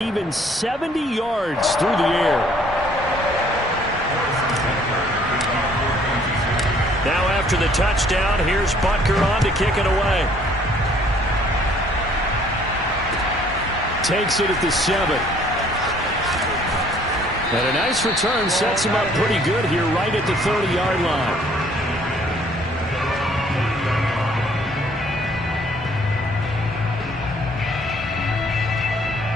even 70 yards through the air. Now after the touchdown, here's Butker on to kick it away. Takes it at the 7. And a nice return sets him up pretty good here right at the 30-yard line.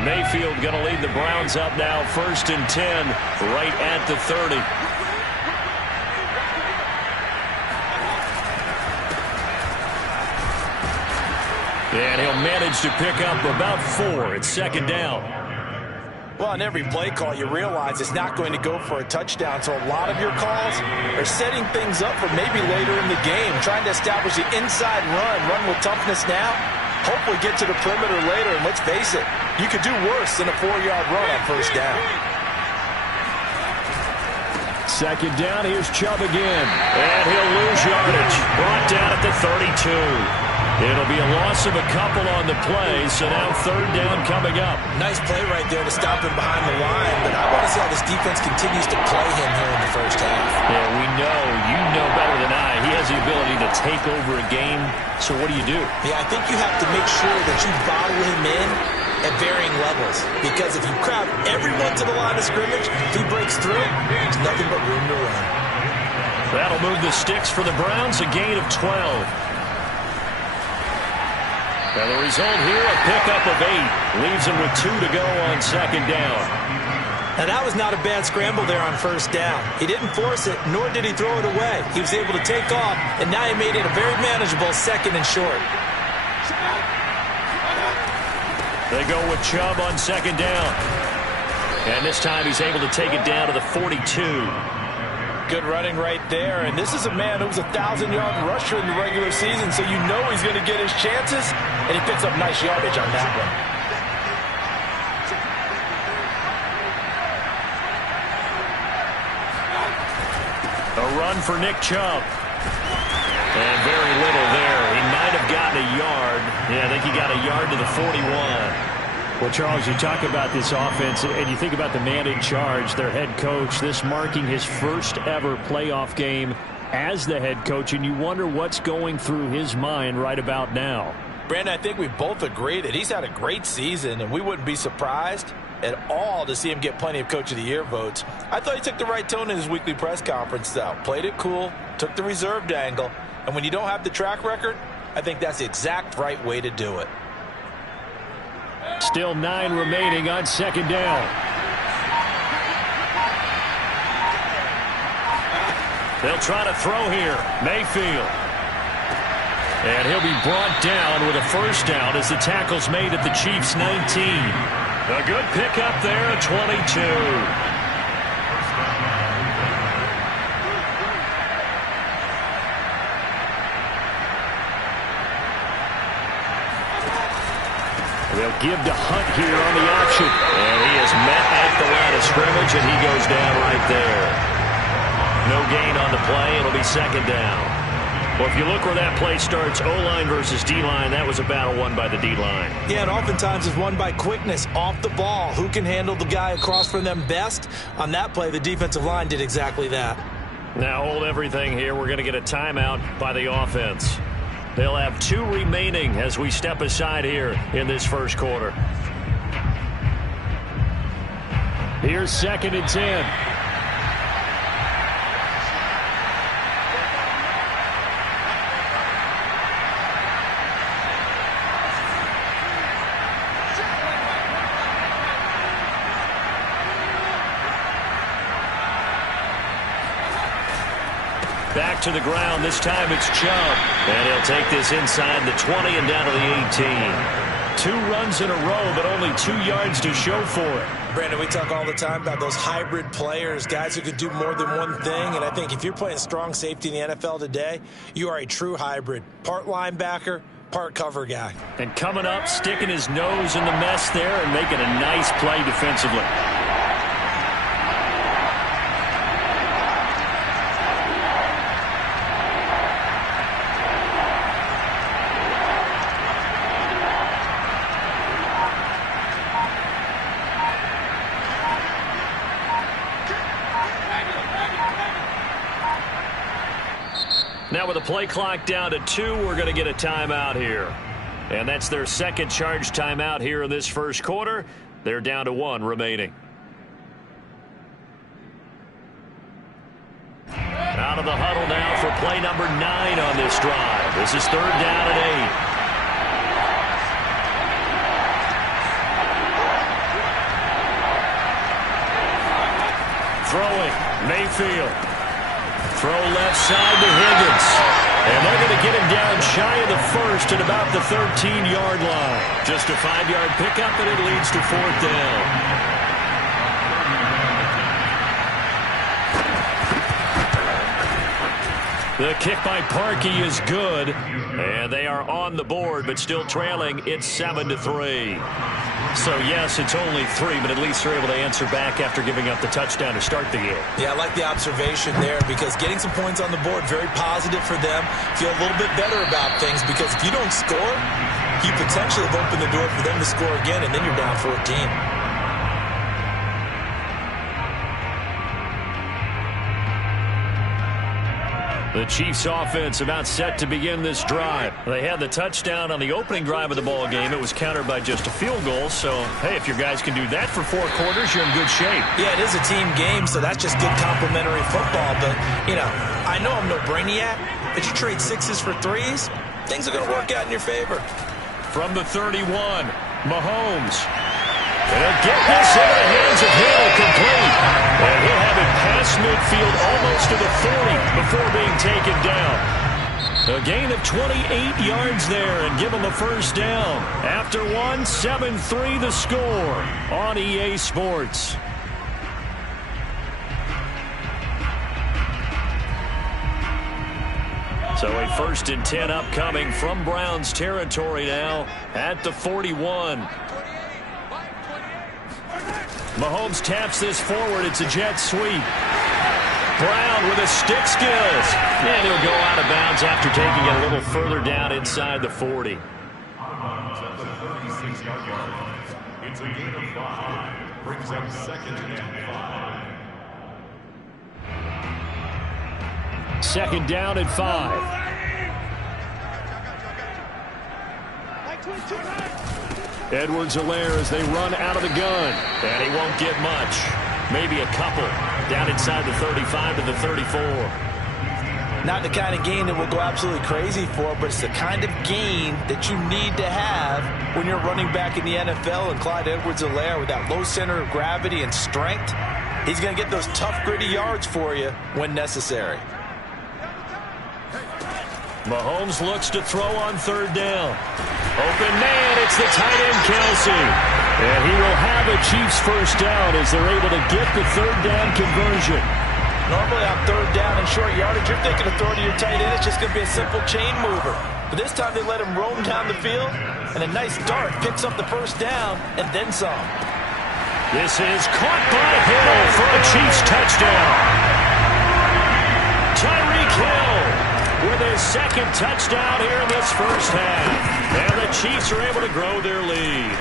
Mayfield going to lead the Browns up now, 1st and 10, right at the 30. And he'll manage to pick up about 4. It's 2nd down. Well, on every play call, you realize it's not going to go for a touchdown. So a lot of your calls are setting things up for maybe later in the game, trying to establish the inside run with toughness now, hopefully get to the perimeter later. And let's face it, you could do worse than a 4-yard run on 1st down. 2nd down, here's Chubb again. And he'll lose yardage. Brought down at the 32. It'll be a loss of a couple on the play, so now 3rd down coming up. Nice play right there to stop him behind the line, but I want to see how this defense continues to play him here in the 1st half. Yeah, we know. You know better than I. He has the ability to take over a game, so what do you do? Yeah, I think you have to make sure that you bottle him in at varying levels, because if you crowd everyone to the line of scrimmage, if he breaks through, there's nothing but room to run. That'll move the sticks for the Browns, a gain of 12. And the result here, a pickup of 8. Leaves him with 2 to go on 2nd down. And that was not a bad scramble there on 1st down. He didn't force it, nor did he throw it away. He was able to take off, and now he made it a very manageable 2nd and short. They go with Chubb on 2nd down. And this time he's able to take it down to the 42. Good running right there, and this is a man who was a 1,000-yard rusher in the regular season, so you know he's going to get his chances, and he picks up nice yardage on that one. A run for Nick Chubb. And very little there. He might have gotten a yard. Yeah, I think he got a yard to the 41. Well, Charles, you talk about this offense, and you think about the man in charge, their head coach, this marking his first ever playoff game as the head coach, and you wonder what's going through his mind right about now. Brandon, I think we both agree that he's had a great season, and we wouldn't be surprised at all to see him get plenty of Coach of the Year votes. I thought he took the right tone in his weekly press conference, though. Played it cool, took the reserved angle, and when you don't have the track record, I think that's the exact right way to do it. Still 9 remaining on 2nd down. They'll try to throw here. Mayfield. And he'll be brought down with a 1st down as the tackle's made at the Chiefs' 19. A good pickup there at 22. They'll give to Hunt here on the option. And he is met at the line of scrimmage, and he goes down right there. No gain on the play. It'll be 2nd down. Well, if you look where that play starts, O-line versus D-line, that was a battle won by the D-line. Yeah, and oftentimes it's won by quickness off the ball. Who can handle the guy across from them best? On that play, the defensive line did exactly that. Now hold everything here. We're going to get a timeout by the offense. They'll have 2 remaining as we step aside here in this 1st quarter. Here's 2nd and 10. Back to the ground. This time it's Chubb. And he'll take this inside the 20 and down to the 18. 2 runs in a row, but only 2 yards to show for it. Brandon, we talk all the time about those hybrid players, guys who can do more than one thing. And I think if you're playing strong safety in the NFL today, you are a true hybrid. Part linebacker, part cover guy. And coming up, sticking his nose in the mess there and making a nice play defensively. Now with the play clock down to 2, we're going to get a timeout here. And that's their second charge timeout here in this first quarter. They're down to 1 remaining. Out of the huddle now for play number 9 on this drive. This is 3rd down and 8. Throwing, Mayfield. Throw left side to Higgins. And they're going to get him down shy of the first at about the 13-yard line. Just a 5-yard pickup, and it leads to 4th down. The kick by Parkey is good. And they are on the board, but still trailing. It's 7-3. So, yes, it's only 3, but at least they're able to answer back after giving up the touchdown to start the game. Yeah, I like the observation there because getting some points on the board, very positive for them. Feel a little bit better about things because if you don't score, you potentially have opened the door for them to score again, and then you're down 14. The Chiefs offense about set to begin this drive. They had the touchdown on the opening drive of the ball game. It was countered by just a field goal. So, hey, if your guys can do that for 4 quarters, you're in good shape. Yeah, it is a team game, so that's just good complimentary football. But, you know, I know I'm no brainiac, but you trade 6s for 3s, things are going to work out in your favor. From the 31, Mahomes. They'll get this in the hands of Hill, complete. And he'll have it past midfield almost to the 40 before being taken down. A gain of 28 yards there and give him a first down. After 1, 7-3 the score on EA Sports. So a 1st and 10 upcoming from Browns territory now at the 41. Mahomes taps this forward. It's a jet sweep. Brown with his stick skills. And he'll go out of bounds after taking it a little further down inside the 40. It's a gain of 5. Brings up 2nd and 5. 2nd down and 5. Edwards-Helaire as they run out of the gun. And he won't get much. Maybe a couple. Down inside the 35 to the 34. Not the kind of gain that we'll go absolutely crazy for, but it's the kind of gain that you need to have when you're running back in the NFL. And Clyde Edwards-Helaire, with that low center of gravity and strength, he's going to get those tough, gritty yards for you when necessary. Mahomes looks to throw on 3rd down. Open man, it's the tight end Kelsey. And he will have a Chiefs first down as they're able to get the 3rd down conversion. Normally on 3rd down and short yardage, you're thinking of throwing to your tight end. It's just going to be a simple chain mover. But this time they let him roam down the field, and a nice dart picks up the first down and then some. This is caught by Hill for a Chiefs touchdown. Tyreek Hill with his 2nd touchdown here in this first half. And the Chiefs are able to grow their lead.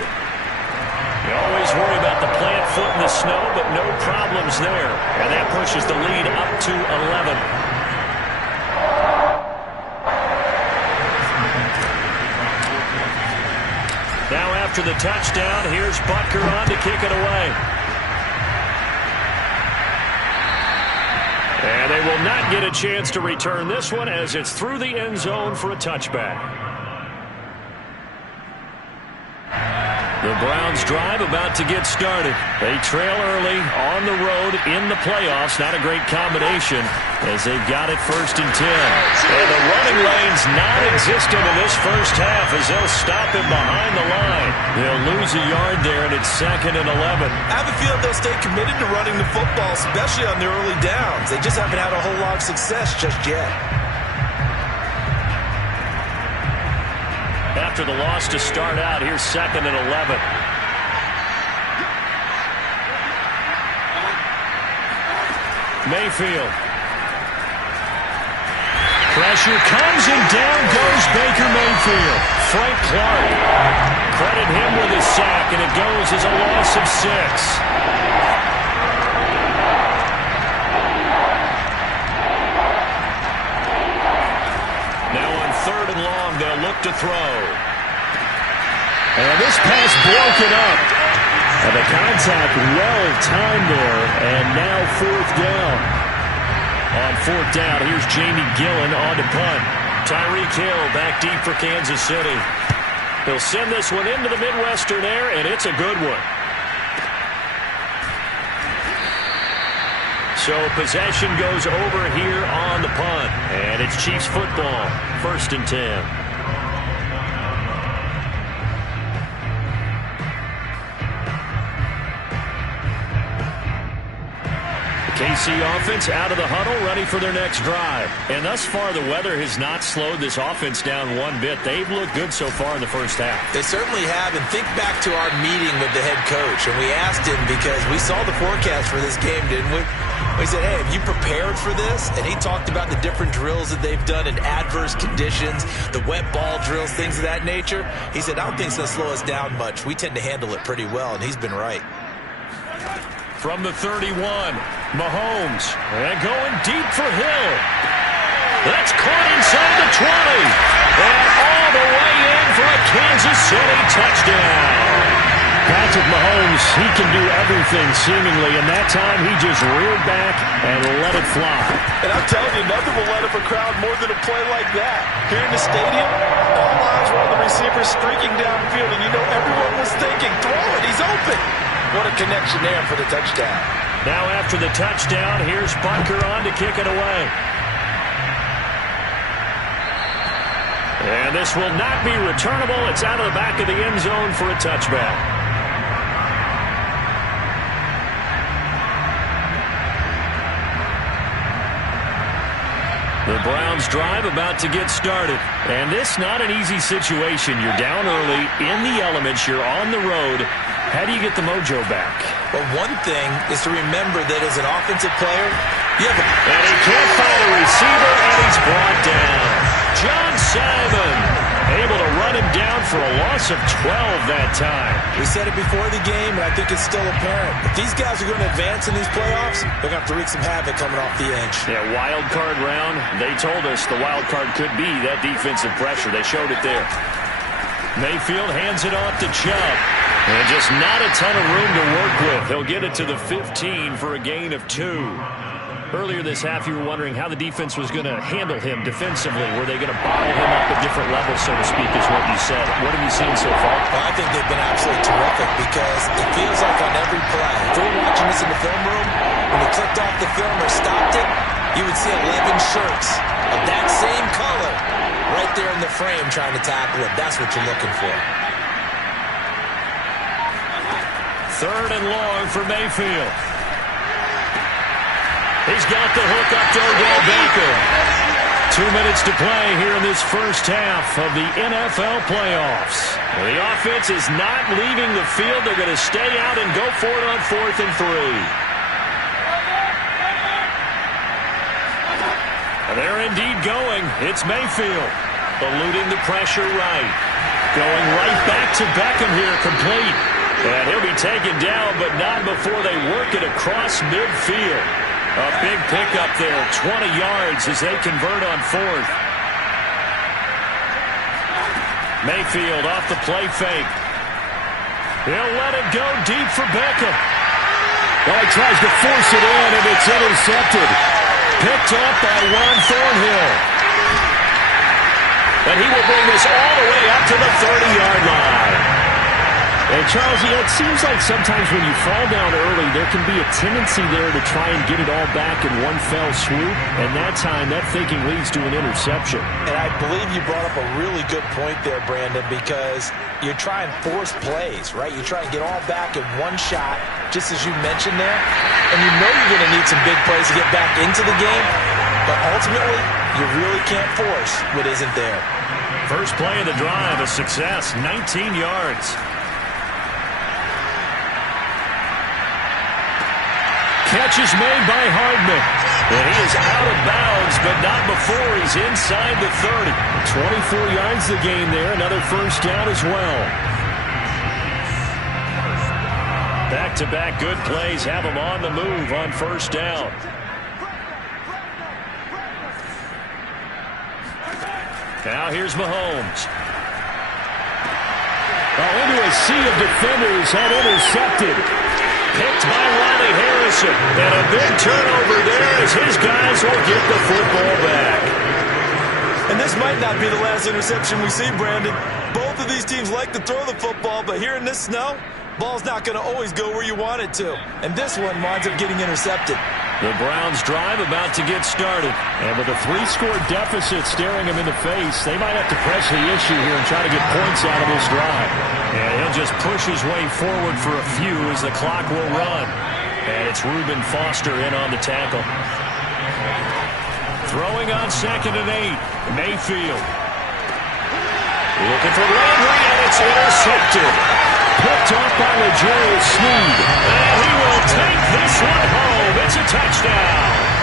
You always worry about the plant foot in the snow, but no problems there. And that pushes the lead up to 11. Now after the touchdown, here's Butker on to kick it away. And they will not get a chance to return this one as it's through the end zone for a touchback. The Browns drive about to get started. They trail early on the road in the playoffs. Not a great combination as they've got it 1st and 10. And the running lane's non-existent in this first half as they'll stop him behind the line. They'll lose a yard there, and it's 2nd and 11. I have a feeling they'll stay committed to running the football, especially on their early downs. They just haven't had a whole lot of success just yet. After the loss to start out, here's 2nd and 11. Mayfield. Pressure comes and down goes Baker Mayfield. Frank Clark. Credit him with his sack, and it goes as a loss of 6. to throw. And this pass broken up. And the contact well-timed there. And now fourth down. On fourth down, here's Jamie Gillen on to punt. Tyreek Hill back deep for Kansas City. He'll send this one into the Midwestern air, and it's a good one. So possession goes over here on the punt. And it's Chiefs football, 1st and 10. KC offense out of the huddle, ready for their next drive. And thus far, the weather has not slowed this offense down one bit. They've looked good so far in the first half. They certainly have. And think back to our meeting with the head coach. And we asked him, because we saw the forecast for this game, didn't we? We said, hey, have you prepared for this? And he talked about the different drills that they've done in adverse conditions, the wet ball drills, things of that nature. He said, I don't think it's going to slow us down much. We tend to handle it pretty well, and he's been right. From the 31, Mahomes, and going deep for Hill. That's caught inside the 20. And all the way in for a Kansas City touchdown. Patrick Mahomes, he can do everything seemingly, and that time he just reared back and let it fly. And I'm telling you, nothing will light up a crowd more than a play like that. Here in the stadium, all eyes were on the receiver streaking downfield, and you know everyone was thinking, throw it, he's open. What a connection there for the touchdown. Now after the touchdown, here's Bunker on to kick it away. And this will not be returnable. It's out of the back of the end zone for a touchback. The Browns drive about to get started. And this not an easy situation. You're down early, in the elements, you're on the road. How do you get the mojo back? Well, one thing is to remember that as an offensive player, you have and he can't find a receiver, and he's brought down. John Simon able to run him down for a loss of 12 that time. We said it before the game, and I think it's still apparent. If these guys are going to advance in these playoffs, they're going to have to wreak some havoc coming off the edge. Yeah, wild card round. They told us the wild card could be that defensive pressure. They showed it there. Mayfield hands it off to Chubb. And just not a ton of room to work with. He'll get it to the 15 for a gain of 2. Earlier this half, you were wondering how the defense was going to handle him defensively. Were they going to bottle him up at different levels, so to speak, is what you said. What have you seen so far? Well, I think they've been absolutely terrific because it feels like on every play, if we were watching this in the film room, when we clicked off the film or stopped it, you would see 11 shirts of that same color right there in the frame trying to tackle it. That's what you're looking for. 3rd and long for Mayfield. He's got the hook up to Odell Beckham. 2 minutes to play here in this first half of the NFL playoffs. The offense is not leaving the field. They're going to stay out and go for it on 4th and 3. They're indeed going. It's Mayfield. Eluding the pressure right. Going right back to Beckham here, complete. And he'll be taken down, but not before they work it across midfield. A big pickup there, 20 yards as they convert on 4th. Mayfield off the play fake. He'll let it go deep for Beckham. Well, he tries to force it in, and it's intercepted. Picked up by Juan Thornhill. And he will bring this all the way up to the 30-yard line. And, Charles, it seems like sometimes when you fall down early, there can be a tendency there to try and get it all back in one fell swoop. And that time, that thinking leads to an interception. And I believe you brought up a really good point there, Brandon, because you try and force plays, right? You try and get all back in one shot, just as you mentioned there. And you know you're going to need some big plays to get back into the game. But ultimately, you really can't force what isn't there. First play of the drive, a success, 19 yards. Catch is made by Hardman. And he is out of bounds, but not before he's inside the 30. 24 yards the gain there. Another first down as well. Back-to-back good plays have him on the move on first down. Now here's Mahomes. Into a sea of defenders and intercepted. Picked by Riley Harrison. And a big turnover there as his guys will get the football back. And this might not be the last interception we see, Brandon. Both of these teams like to throw the football, but here in this snow, ball's not going to always go where you want it to. And this one winds up getting intercepted. The Browns drive about to get started. And with a 3-score deficit staring them in the face, they might have to press the issue here and try to get points out of this drive. And he'll just push his way forward for a few as the clock will run. And it's Reuben Foster in on the tackle. Throwing on 2nd and 8. Mayfield. Looking for Landry, and it's intercepted. Picked off by L'Jarius Sneed. And he will take this one home. It's a touchdown.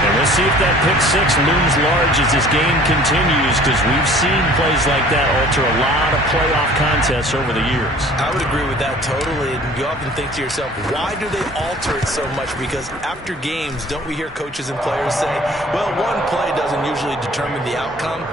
And we'll see if that pick 6 looms large as this game continues, because we've seen plays like that alter a lot of playoff contests over the years. I would agree with that totally. And you often think to yourself, why do they alter it so much? Because after games, don't we hear coaches and players say, well, one play doesn't usually determine the outcome?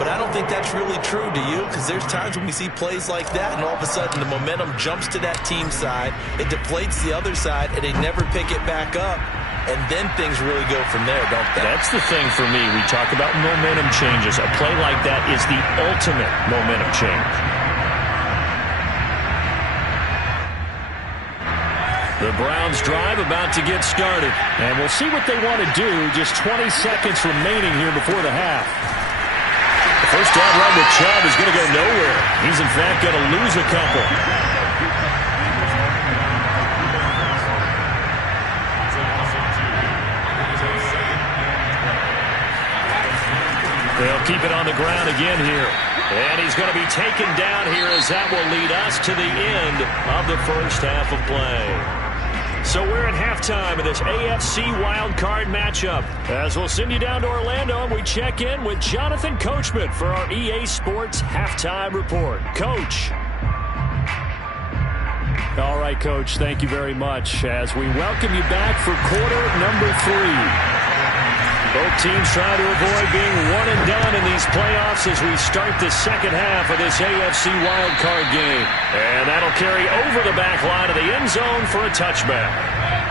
But I don't think that's really true, do you? Because there's times when we see plays like that, and all of a sudden the momentum jumps to that team side, it deflates the other side, and they never pick it back up. And then things really go from there, don't they? That's the thing for me. We talk about momentum changes. A play like that is the ultimate momentum change. The Browns drive about to get started. And we'll see what they want to do. Just 20 seconds remaining here before the half. The first down run with Chubb is going to go nowhere. He's, in fact, going to lose a couple. They'll keep it on the ground again here. And he's going to be taken down here as that will lead us to the end of the first half of play. So we're at halftime of this AFC wildcard matchup. As we'll send you down to Orlando, and we check in with Jonathan Coachman for our EA Sports Halftime Report. Coach. All right, Coach, thank you very much as we welcome you back for quarter number 3. Both teams trying to avoid being one and done in these playoffs as we start the second half of this AFC wildcard game. And that'll carry over the back line of the end zone for a touchback.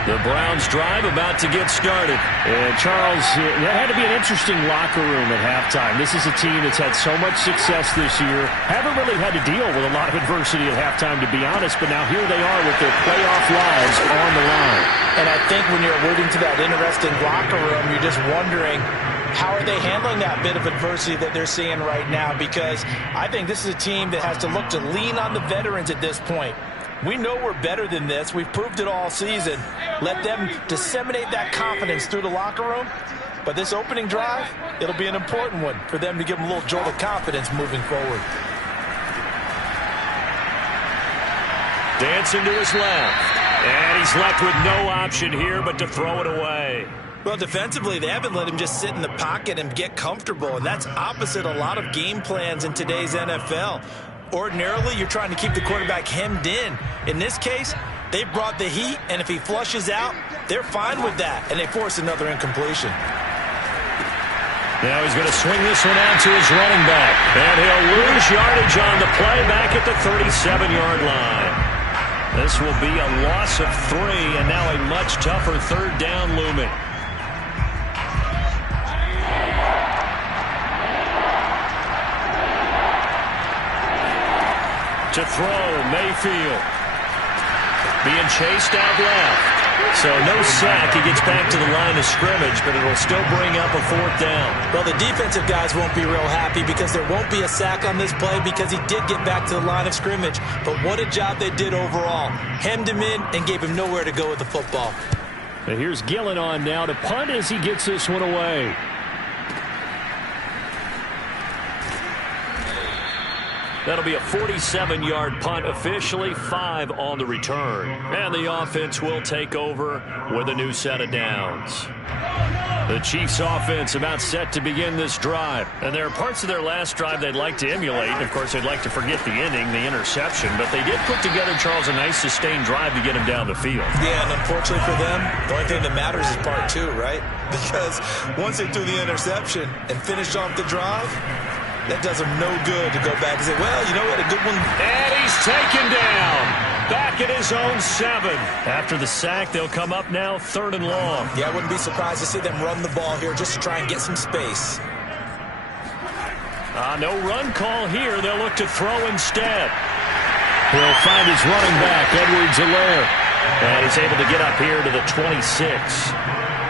The Browns drive about to get started. And Charles, that had to be an interesting locker room at halftime. This is a team that's had so much success this year. Haven't really had to deal with a lot of adversity at halftime, to be honest. But now here they are with their playoff lives on the line. And I think when you're alluding to that interesting locker room, you're just wondering, how are they handling that bit of adversity that they're seeing right now? Because I think this is a team that has to look to lean on the veterans at this point. We know we're better than this. We've proved it all season. Let them disseminate that confidence through the locker room. But this opening drive, it'll be an important one for them to give them a little jolt of confidence moving forward. Dancing to his left. And he's left with no option here but to throw it away. Well, defensively, they haven't let him just sit in the pocket and get comfortable. And that's opposite a lot of game plans in today's NFL. Ordinarily, you're trying to keep the quarterback hemmed in. In this case, they brought the heat, and if he flushes out, they're fine with that, and they force another incompletion. Now he's going to swing this one out to his running back, and he'll lose yardage on the play back at the 37-yard line. This will be a loss of 3, and now a much tougher third down looming. To throw, Mayfield. Being chased out left. So no sack. He gets back to the line of scrimmage, but it'll still bring up a 4th down. Well, the defensive guys won't be real happy because there won't be a sack on this play because he did get back to the line of scrimmage. But what a job they did overall. Hemmed him in and gave him nowhere to go with the football. And here's Gillen on now to punt as he gets this one away. That'll be a 47-yard punt, officially 5 on the return. And the offense will take over with a new set of downs. The Chiefs offense about set to begin this drive. And there are parts of their last drive they'd like to emulate. And, of course, they'd like to forget the ending, the interception. But they did put together, Charles, a nice sustained drive to get him down the field. Yeah, and unfortunately for them, the only thing that matters is part 2, right? Because once they threw the interception and finished off the drive, That does him no good to go back and say, well, you know what, a good one. And he's taken down. Back at his own 7. After the sack, they'll come up now 3rd and long. Yeah, I wouldn't be surprised to see them run the ball here just to try and get some space. No run call here. They'll look to throw instead. He'll find his running back, Edwards-Helaire. And he's able to get up here to the 26.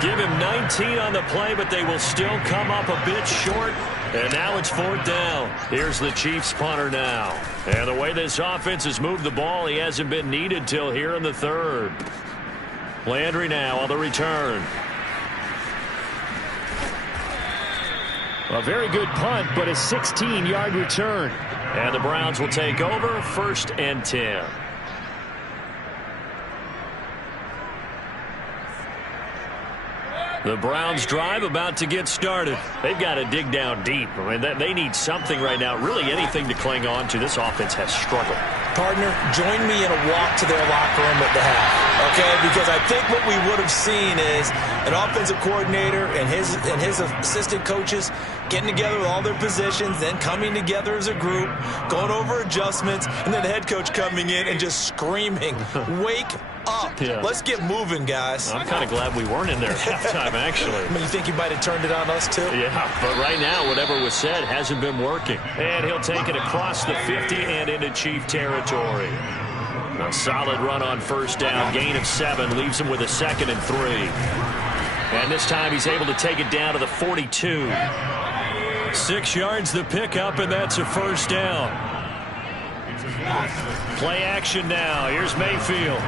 Give him 19 on the play, but they will still come up a bit short. And now it's 4th down. Here's the Chiefs punter now. And the way this offense has moved the ball, he hasn't been needed till here in the 3rd. Landry now on the return. A very good punt, but a 16-yard return. And the Browns will take over 1st and 10. The Browns drive about to get started. They've got to dig down deep. I mean, they need something right now, really anything to cling on to. This offense has struggled. Partner, join me in a walk to their locker room at the half, okay? Because I think what we would have seen is an offensive coordinator and his assistant coaches getting together with all their positions, then coming together as a group, going over adjustments, and then the head coach coming in and just screaming, wake up. Yeah. Let's get moving, guys. I'm kind of glad we weren't in there at halftime, actually. I mean, you think he might have turned it on us, too? Yeah, but right now, whatever was said hasn't been working. And he'll take it across the 50 and into Chief territory. A solid run on 1st down. Gain of 7 leaves him with a 2nd and 3. And this time he's able to take it down to the 42. 6 yards the pickup, and that's a 1st down. Play action now. Here's Mayfield.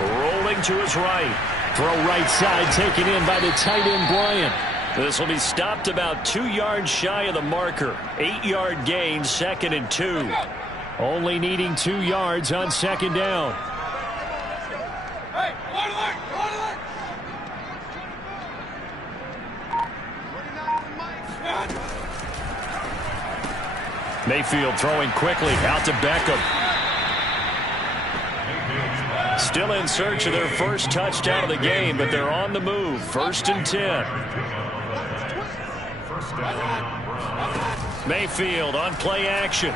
Rolling to his right. Throw right side taken in by the tight end Bryant. This will be stopped about 2 yards shy of the marker. 8-yard gain, 2nd and 2. Only needing 2 yards on 2nd down. Mayfield throwing quickly out to Beckham. Still in search of their first touchdown of the game, but they're on the move. 1st and 10. Mayfield on play action.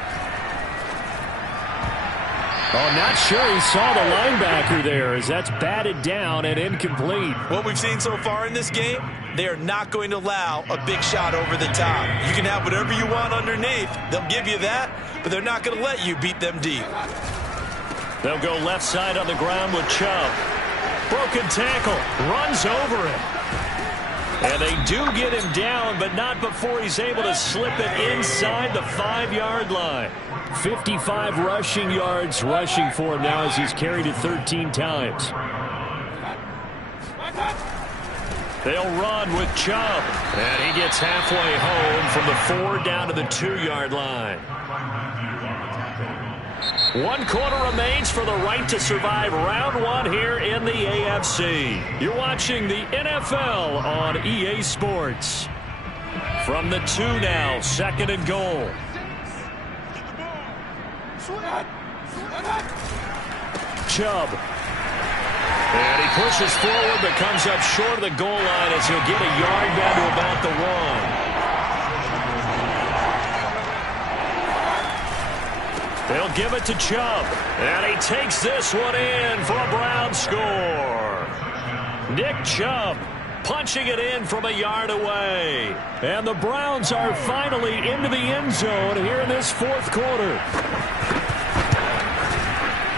Oh, not sure he saw the linebacker there as that's batted down and incomplete. What we've seen so far in this game, they are not going to allow a big shot over the top. You can have whatever you want underneath. They'll give you that, but they're not going to let you beat them deep. They'll go left side on the ground with Chubb. Broken tackle. Runs over him. And they do get him down, but not before he's able to slip it inside the 5-yard line. 55 rushing yards rushing for him now as he's carried it 13 times. They'll run with Chubb. And he gets halfway home from the 4 down to the 2-yard line. 1 quarter remains for the right to survive round 1 here in the AFC. You're watching the NFL on EA Sports. From the 2 now, 2nd and goal. Chubb. And he pushes forward but comes up short of the goal line as he'll get a yard down to about the 1. They'll give it to Chubb. And he takes this one in for a Brown score. Nick Chubb punching it in from a yard away. And the Browns are finally into the end zone here in this 4th quarter.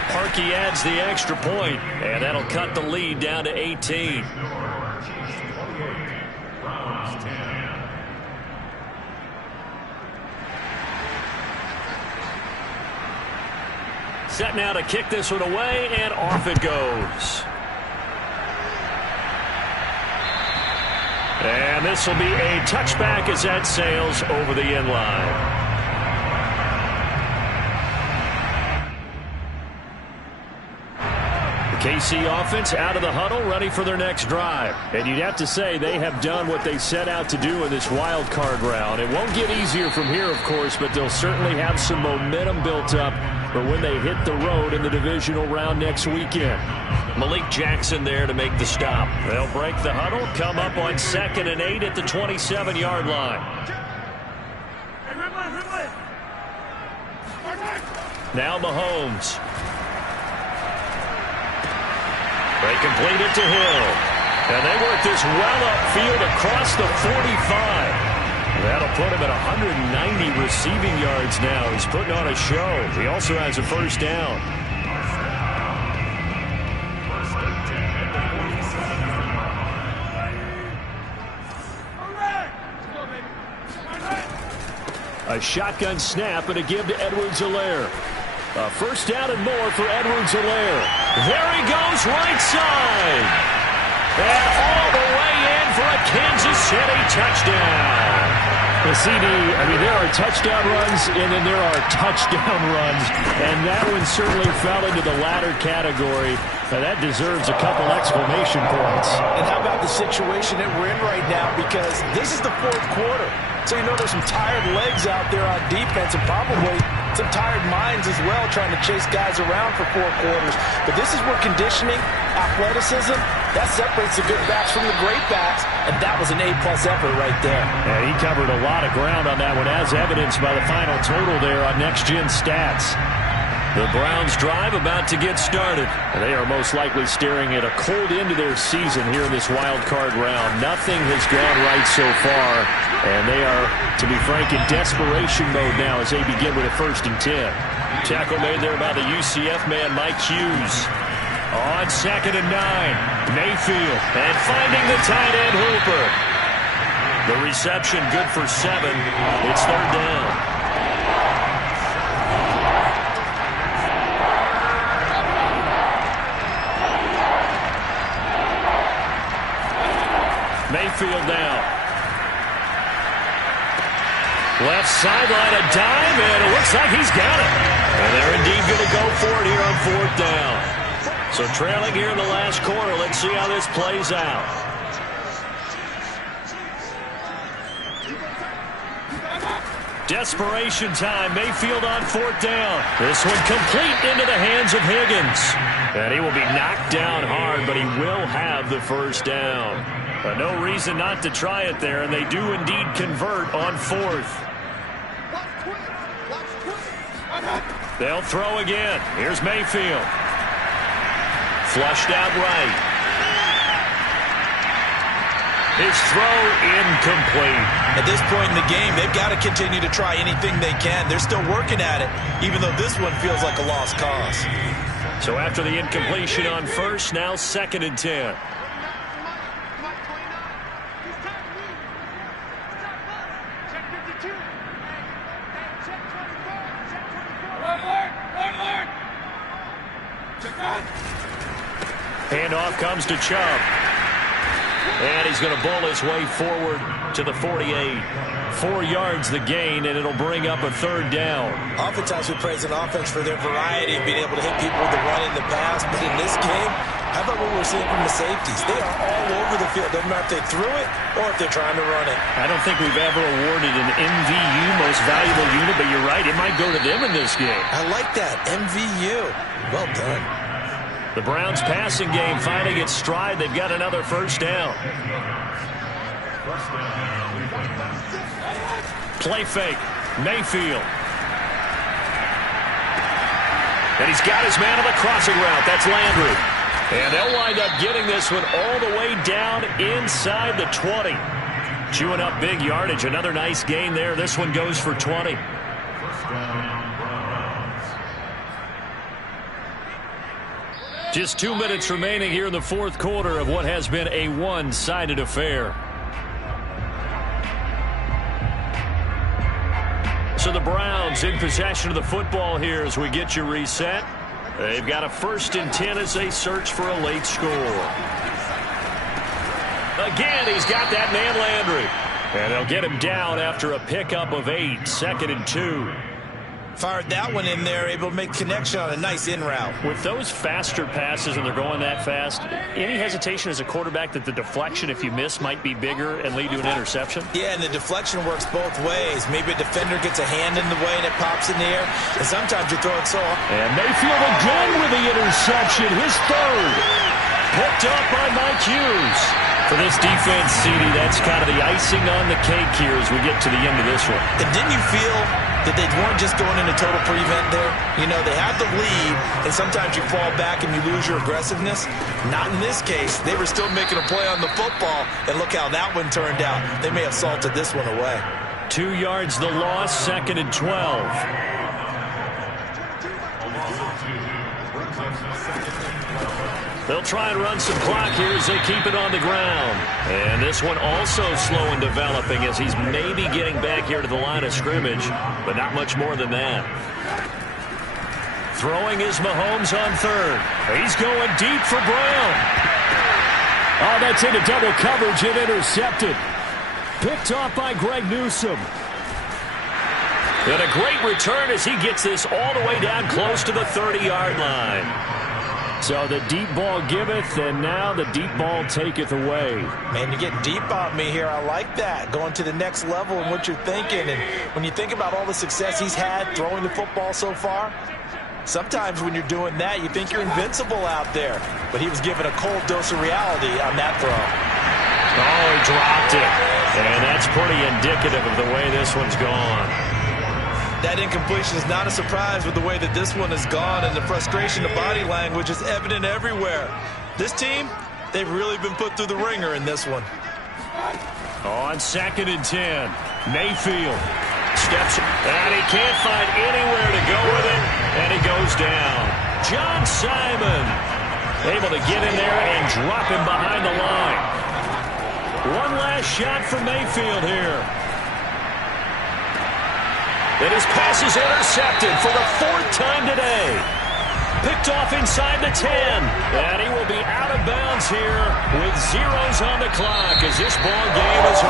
Parkey adds the extra point, and that'll cut the lead down to 18. Set now to kick this one away, and off it goes. And this will be a touchback as that sails over the end line. The KC offense out of the huddle, ready for their next drive. And you'd have to say they have done what they set out to do in this wild card round. It won't get easier from here, of course, but they'll certainly have some momentum built up for when they hit the road in the divisional round next weekend. Malik Jackson there to make the stop. They'll break the huddle, come up on 2nd and 8 at the 27-yard line. Now Mahomes. They complete it to Hill. And they work this well upfield across the 45. That'll put him at 190 receiving yards now. He's putting on a show. He also has a first down. A shotgun snap and a give to Edwards-Helaire. A first down and more for Edwards-Helaire. There he goes, right side. And all the way in for a Kansas City touchdown. The CD, there are touchdown runs, and then there are touchdown runs. And that one certainly fell into the latter category. Now that deserves a couple exclamation points. And how about the situation that we're in right now? Because this is the fourth quarter. So you know there's some tired legs out there on defense and probably some tired minds as well trying to chase guys around for 4 quarters. But this is where conditioning, athleticism, that separates the good backs from the great backs. And that was an A-plus effort right there. Yeah, he covered a lot of ground on that one, as evidenced by the final total there on Next Gen Stats. The Browns drive about to get started. And they are most likely staring at a cold end to their season here in this wild card round. Nothing has gone right so far. And they are, to be frank, in desperation mode now as they begin with a 1st and 10. Tackle made there by the UCF man, Mike Hughes. On 2nd and 9, Mayfield. And finding the tight end, Hooper. The reception good for 7. It's 3rd down. Mayfield now. Left sideline, a dive, and it looks like he's got it. And they're indeed going to go for it here on 4th down. So trailing here in the last quarter. Let's see how this plays out. Desperation time. Mayfield on 4th down. This one complete into the hands of Higgins. And he will be knocked down hard, but he will have the first down. But no reason not to try it there, and they do indeed convert on 4th. They'll throw again. Here's Mayfield. Flushed out right. His throw incomplete. At this point in the game, they've got to continue to try anything they can. They're still working at it, even though this one feels like a lost cause. So after the incompletion on 1st, now 2nd and 10. Handoff comes to Chubb. And he's going to bowl his way forward to the 48. 4 yards the gain, and it'll bring up a 3rd down. Oftentimes we praise an offense for their variety of being able to hit people with the run in the pass. But in this game, how about what we're seeing from the safeties? They are all over the field. Doesn't matter if they threw it or if they're trying to run it. I don't think we've ever awarded an MVU, most valuable unit, but you're right. It might go to them in this game. I like that. MVU. Well done. The Browns passing game finding its stride. They've got another first down. Play fake. Mayfield. And he's got his man on the crossing route. That's Landry. And they'll wind up getting this one all the way down inside the 20. Chewing up big yardage. Another nice gain there. This one goes for 20. Just 2 minutes remaining here in the 4th quarter of what has been a one-sided affair. So the Browns in possession of the football here as we get you reset. They've got a 1st and 10 as they search for a late score. Again, he's got that man Landry. And they'll get him down after a pickup of 8, 2nd and 2. Fired that one in there, able to make connection on a nice in route. With those faster passes and they're going that fast, any hesitation as a quarterback that the deflection, if you miss, might be bigger and lead to an interception? Yeah, and the deflection works both ways. Maybe a defender gets a hand in the way and it pops in the air, and sometimes you throw it so hard. And Mayfield again with the interception, his 3rd. Picked up by Mike Hughes. For this defense, CD, that's kind of the icing on the cake here as we get to the end of this one. And didn't you feel that they weren't just going into total prevent there? You know, they had the lead, and sometimes you fall back and you lose your aggressiveness. Not in this case. They were still making a play on the football, and look how that one turned out. They may have salted this one away. 2 yards the loss, 2nd and 12. They'll try and run some clock here as they keep it on the ground. And this one also slow in developing as he's maybe getting back here to the line of scrimmage, but not much more than that. Throwing is Mahomes on 3rd. He's going deep for Brown. Oh, that's into double coverage and intercepted. Picked off by Greg Newsome. And a great return as he gets this all the way down close to the 30-yard line. So the deep ball giveth, and now the deep ball taketh away. Man, you're getting deep on me here. I like that. Going to the next level in what you're thinking. And when you think about all the success he's had throwing the football so far, sometimes when you're doing that, you think you're invincible out there. But he was given a cold dose of reality on that throw. Oh, he dropped it. And that's pretty indicative of the way this one's gone. That incompletion is not a surprise with the way that this one has gone, and the frustration of body language is evident everywhere. This team, they've really been put through the ringer in this one. On 2nd and 10, Mayfield steps, and he can't find anywhere to go with it, and he goes down. John Simon able to get in there and drop him behind the line. One last shot for Mayfield here. And his pass is intercepted for the 4th time today. Picked off inside the 10. And he will be out of bounds here with zeros on the clock as this ball game is